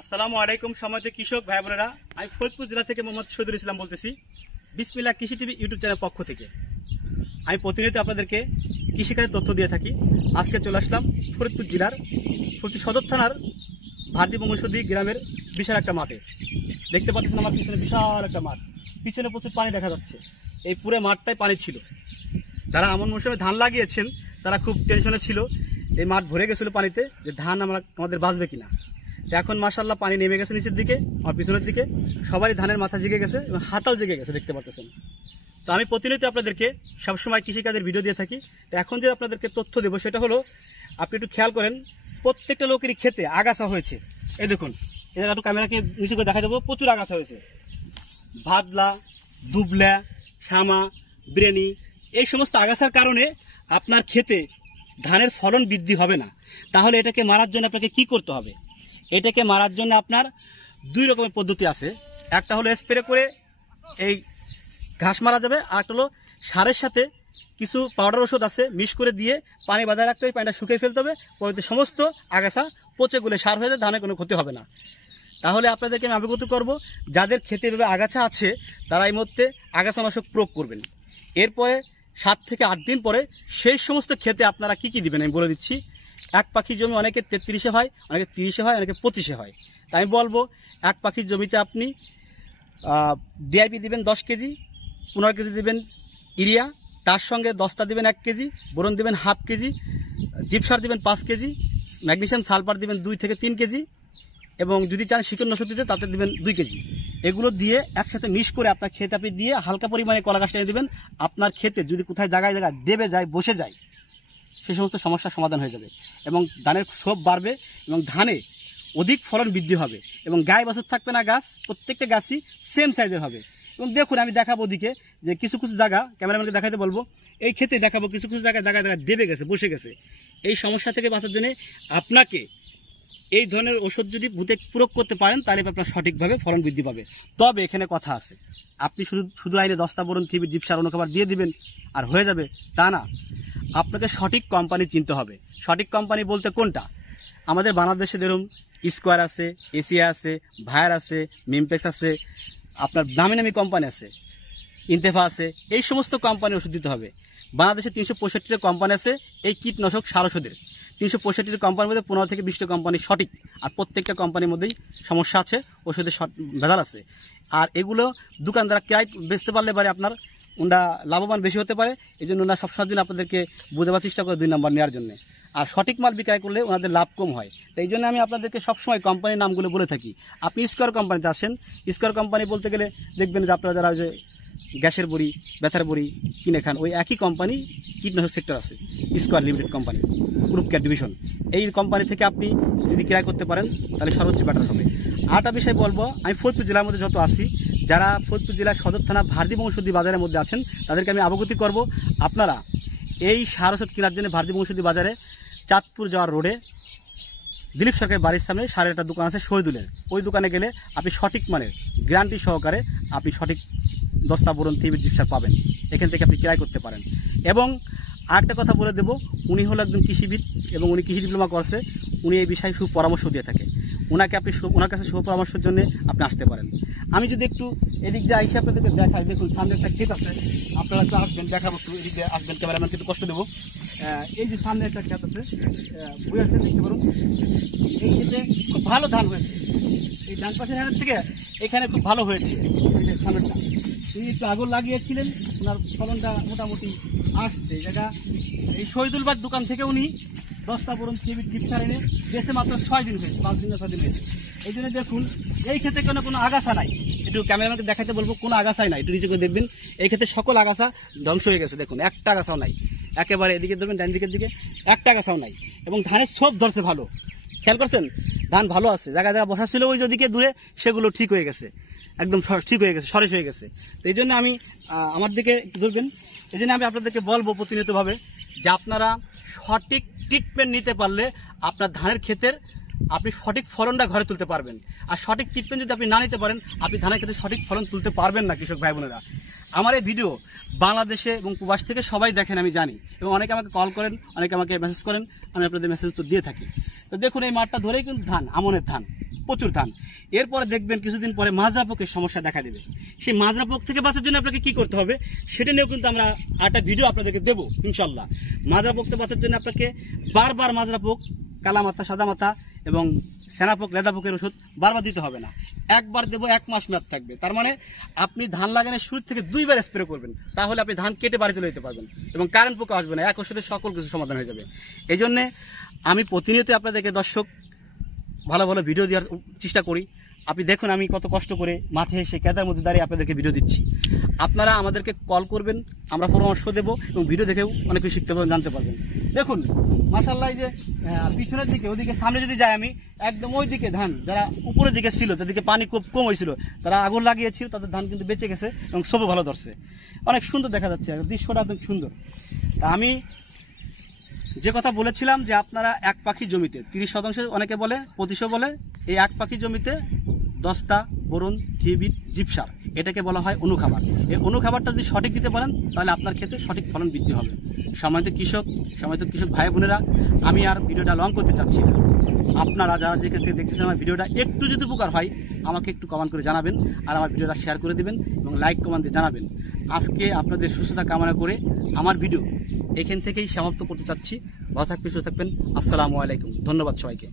আসসালামু আলাইকুম সম্মানিত কৃষক ভাই বোনেরা, আমি ফরিদপুর জেলা থেকে মোহাম্মদ শহীদুল ইসলাম বলতেছি বিসমিল্লাহ কৃষি টিভি ইউটিউব চ্যানেল পক্ষ থেকে। আমি প্রতিনিয়ত আপনাদেরকে কৃষিকাজের তথ্য দিয়ে থাকি। আজকে চলে আসলাম ফরিদপুর জেলার ফরিদপুর সদর থানার ভারতী বঙ্গসদী গ্রামের বিশাল একটা মাঠে। দেখতে পাচ্ছেন আমার পিছনে বিশাল একটা মাঠ, পিছনে প্রচুর পানি দেখা যাচ্ছে। এই পুরো মাঠটাই পানি ছিল। যারা আমন মৌসুমে ধান লাগিয়েছেন তারা খুব টেনশনে ছিল, এই মাঠ ভরে গেছিল পানিতে যে ধান আমাদের বাঁচবে কিনা। এখন মাশাআল্লাহ পানি নেমে গেছে নিচের দিকে, আমার পিছনের দিকে সবারই ধানের মাথা জেগে গেছে এবং হাতাল জেগে গেছে, দেখতে পাচ্ছেন। তো আমি প্রতিনিয়ত আপনাদেরকে সবসময় কৃষিকাজের ভিডিও দিয়ে থাকি। তো এখন যে আপনাদেরকে তথ্য দেবো সেটা হলো, আপনি একটু খেয়াল করেন, প্রত্যেকটা লোকেরই ক্ষেতে আগাছা হয়েছে। এই দেখুন, এটা একটু ক্যামেরাকে নিচে করে দেখা দেবো, প্রচুর আগাছা হয়েছে। ভাদলা, দুবলা, শামা, ব্রেনি, এই সমস্ত আগাছার কারণে আপনার ক্ষেতে ধানের ফলন বৃদ্ধি হবে না। তাহলে এটাকে মারার জন্য আপনাকে কি করতে হবে? এটাকে মারার জন্য আপনার দুই রকমের পদ্ধতি আছে। একটা হলো স্প্রে করে এই ঘাস মারা যাবে, আর একটা হলো সারের সাথে কিছু পাউডার ওষুধ আছে, মিক্স করে দিয়ে পানি বাঁধায় রাখতে হবে, পানিটা শুকিয়ে ফেলতে হবে, পরে সমস্ত আগাছা পচে গলে সার হয়ে যায়, ধানের কোনো ক্ষতি হবে না। তাহলে আপনাদেরকে আমি অবগত করব, যাদের ক্ষেতে এভাবে আগাছা আছে তারা এই মধ্যে আগাছানাশক প্রয়োগ করবেন। এরপরে 7 থেকে 8 দিন পরে সেই সমস্ত ক্ষেতে আপনারা কি কি দিবেন আমি বলে দিচ্ছি। এক পাখির জমি অনেকে 33-এ হয়, অনেকে 30-এ হয়, অনেকে 25-এ হয়। তাই আমি বলবো, এক পাখির জমিতে আপনি ডিআইপি দিবেন 10 কেজি, 15 কেজি দিবেন ইউরিয়া, তার সঙ্গে 10টা দিবেন 1 কেজি, বোরন দিবেন হাফ কেজি, জিপসার দিবেন 5 কেজি, ম্যাগনেসিয়াম সালফার দিবেন 2 থেকে 3 কেজি, এবং যদি চান শিকড়নাশক দিতে তাতে দিবেন 2 কেজি। এগুলো দিয়ে একসাথে মিক্স করে আপনার ক্ষেতে আপনি দিয়ে হালকা পরিমাণে কলা গাছ টেনে দেবেন। আপনার ক্ষেতে যদি কোথায় জায়গায় দেবে যায়, বসে যায়, সেই সমস্ত সমস্যার সমাধান হয়ে যাবে এবং ধানের ছোপ বাড়বে এবং ধানে অধিক ফলন বৃদ্ধি হবে এবং গায়ে বছর থাকবে না গাছ, প্রত্যেকটা গাছই সেম সাইজের হবে। এবং দেখুন, আমি দেখাবো ওদিকে যে কিছু কিছু জায়গা ক্যামেরাম্যানকে দেখাতে বলবো, এই ক্ষেত্রে দেখাবো কিছু কিছু জায়গায় দেবে গেছে, বসে গেছে। এই সমস্যা থেকে বাঁচার জন্য আপনাকে এই ধরনের ওষুধ যদি ভূতে প্রয়োগ করতে পারেন তাহলে আপনার সঠিকভাবে ফলন বৃদ্ধি পাবে। তবে এখানে কথা আছে, আপনি শুধু আইনে 10টা বোরন থিবি জিপসার অন্য খাবার দিয়ে দিবেন আর হয়ে যাবে তা না। আপনাকে সঠিক কোম্পানি চিনতে হবে। সঠিক কোম্পানি বলতে কোনটা? আমাদের বাংলাদেশে ধরুন স্কোয়ার আছে, এশিয়া আছে, ভায়ার আছে, মিমপেক্স আছে, আপনার দামি নামি কোম্পানি আছে, ইন্তেফা আছে, এই সমস্ত কোম্পানি ওষুধ দিতে হবে। বাংলাদেশে 365টা কোম্পানি আছে এই কীটনাশক সার ওষুধের। 365টা কোম্পানির মধ্যে 15 থেকে 20টা কোম্পানি সঠিক, আর প্রত্যেকটা কোম্পানির মধ্যেই সমস্যা আছে, ওষুধের ভেজাল আছে। আর এগুলো দোকানদার ক্রয় বেচতে পারলে পারে আপনার ওনারা লাভবান বেশি হতে পারে। এই জন্য ওনারা সবসময়ের জন্য আপনাদেরকে বোঝাবার চেষ্টা করে 2 নম্বর নেওয়ার জন্য, আর সঠিক মাল বিক্রয় করলে ওনাদের লাভ কম হয়। তো এই জন্য আমি আপনাদেরকে সবসময় কোম্পানির নামগুলো বলে থাকি। আপনি স্কোয়ার কোম্পানিতে আসেন, স্কোয়ার কোম্পানি বলতে গেলে দেখবেন যে আপনারা যারা যে গ্যাসের বড়ি, ব্যথার বড়ি কিনে খান, ওই একই কোম্পানি কীটনাশক সেক্টর আছে, square limited company, group care division. এই কোম্পানি থেকে আপনি যদি ক্রয় করতে পারেন তাহলে সর্বোচ্চ বেটার হবে। আরেকটা বিষয় বলবো, আমি ফরিদপুর জেলার মধ্যে যত আসি, যারা ফরিদপুর জেলার সদর থানা ভারতী বঙ্গসদী বাজারের মধ্যে আছেন তাদেরকে আমি অবগতি করব, আপনারা এই সার ওষুধ কেনার জন্য ভারতী বঙ্গসদী বাজারে চাঁদপুর যাওয়ার রোডে দিলীপ সরকারের বাড়ির সামনে সারের একটা দোকান আছে শহীদুলের, ওই দোকানে গেলে আপনি সঠিক মানের গ্যারান্টি সহকারে আপনি সঠিক 10টা বোরন থিবি জিপসার পাবেন। এখান থেকে আপনি ক্রয় করতে পারেন। এবং আরেকটা কথা বলে দেবো, উনি হলো একজন কৃষিবিদ এবং উনি কৃষি ডিপ্লোমা করছে, উনি এই বিষয়ে সুপরামর্শ দিয়ে থাকে। ওনার কাছে সুপরামর্শের জন্য আপনি আসতে পারেন। আমি যদি একটু এদিক দিয়ে আইসে আপনাদেরকে দেখাই, দেখুন সামনে একটা ক্ষেত আছে, আপনারা একটু আসবেন, দেখাবো, একটু এদিকে আসবেন, ক্যামেরাম্যানকে একটু কষ্ট দেবো। এই যে সামনে একটা ক্ষেত আছে, বই আছে, দেখতে পারুন। এই ক্ষেতে খুব ভালো ধান হয়েছে, এই ডান পাশের ধানের থেকে এখানে খুব ভালো হয়েছে। এই যে সামনেরটা তিনি একটু আগুন লাগিয়েছিলেন, ওনার ফলনটা মোটামুটি আসছে। এই জায়গা এই শহীদুল বাদ দোকান থেকে উনি 10টা বোরন জিপসার এনে বেছে মাত্র 6 দিন হয়েছে, 5 দিন না 6 দিন হয়েছে। এই জন্য দেখুন, এই ক্ষেত্রে কোনো আগাছা নাই। একটু ক্যামেরাম্যানকে দেখাতে বলবো, কোনো আগাছাই নাই, একটু নিচে করে দেখবেন। এই ক্ষেত্রে সকল আগাছা ধ্বংস হয়ে গেছে, দেখুন একটা আগাছাও নাই। একেবারে এদিকে ধরবেন, ডান দিকের দিকে একটা আগাছাও নাই, এবং ধানের সব ধরছে ভালো। খেয়াল করছেন, ধান ভালো আছে। জায়গায় জায়গায় বসা ছিল ওই যেদিকে দূরে, সেগুলো ঠিক হয়ে গেছে, একদম ঠিক হয়ে গেছে, সরেস হয়ে গেছে। তো এই জন্য আমি আমার দিকে ধরবেন, এই জন্য আমি আপনাদেরকে বলবো প্রতিনিয়তভাবে যে আপনারা সঠিক ট্রিটমেন্ট নিতে পারলে আপনার ধানের ক্ষেতের আপনি সঠিক ফলনটা ঘরে তুলতে পারবেন। আর সঠিক ট্রিটমেন্ট যদি আপনি না নিতে পারেন, আপনি ধানের ক্ষেত্রে সঠিক ফলন তুলতে পারবেন না। কৃষক ভাই বোনেরা, আমার এই ভিডিও বাংলাদেশে এবং প্রবাস থেকে সবাই দেখেন, আমি জানি, এবং অনেকে আমাকে কল করেন, অনেকে আমাকে মেসেজ করেন, আমি আপনাদের মেসেজ তো দিয়ে থাকি। তো দেখুন, এই মাঠটা ধরেই কিন্তু ধান, আমনের ধান, প্রচুর ধান। এরপরে দেখবেন কিছুদিন পরে মাজরা পোকের সমস্যা দেখা দেবে। সেই মাজরা পোক থেকে বাঁচার জন্য আপনাকে কি করতে হবে সেটা নিয়েও কিন্তু আমরা একটা ভিডিও আপনাদেরকে দেবো ইনশাল্লাহ। মাজরা পোক থেকে বাঁচার জন্য আপনাকে বারবার মাজরা পোক, কালা মাথা, সাদা মাথা এবং সেনা পোক, লেদা পোকের ওষুধ বারবার দিতে হবে না, একবার দেবো, 1 মাস মেয়াদ থাকবে। তার মানে আপনি ধান লাগানোর শুরু থেকে 2 বার স্প্রে করবেন, তাহলে আপনি ধান কেটে বাড়ি চলে যেতে পারবেন এবং কারেন্ট পোকা আসবে না, এক ওষুধে সকল কিছু সমাধান হয়ে যাবে। এই জন্যে আমি প্রতিনিয়ত আপনাদেরকে দর্শক ভালো ভালো ভিডিও দেওয়ার চেষ্টা করি। আপনি দেখুন আমি কত কষ্ট করে মাঠে এসে কেদার মধ্যে দাঁড়িয়ে আপনাদেরকে ভিডিও দিচ্ছি। আপনারা আমাদেরকে কল করবেন, আমরা পরামর্শ দেবো এবং ভিডিও দেখেও অনেক কিছু শিখতে পারবেন, জানতে পারবেন। দেখুন মাশাআল্লাহ, যে পিছনের দিকে, ওদিকে সামনে যদি যাই আমি, একদম ওই দিকে ধান যারা উপরের দিকে ছিল, যাদেরকে পানি খুব কম হয়েছিল, তারা আগুন লাগিয়েছিল, তাদের ধান কিন্তু বেঁচে গেছে এবং সবও ভালো ধরছে, অনেক সুন্দর দেখা যাচ্ছে, দৃশ্যটা একদম সুন্দর। তা আমি যে কথা বলেছিলাম যে আপনারা এক পাখি জমিতে 30% অনেকে বলে, 2500 বলে, এই এক পাখি জমিতে 10টা বোরন, থিওবিট, জিপসার, এটাকে বলা হয় অনুখাবার। এই অনুখাবারটা যদি সঠিক দিতে পারেন তাহলে আপনার ক্ষেত্রে সঠিক ফলন বৃদ্ধি হবে। সম্মানিত কৃষক ভাই বোনেরা, আমি আর ভিডিওটা লং করতে চাচ্ছি না। আপনারা যারা যে ক্ষেত্রে দেখতেছেন আমার ভিডিওটা একটু যদি উপকার হয় আমাকে একটু কমেন্ট করে জানাবেন, আর আমার ভিডিওটা শেয়ার করে দিবেন এবং লাইক কমেন্ট দিয়ে জানাবেন। আজকে আপনাদের সুস্থতা কামনা করে আমার ভিডিও এখান থেকেই সমাপ্ত করতে চাচ্ছি। ভালো থাকবেন, সুস্থ থাকবেন। আসসালামু আলাইকুম, ধন্যবাদ সবাইকে।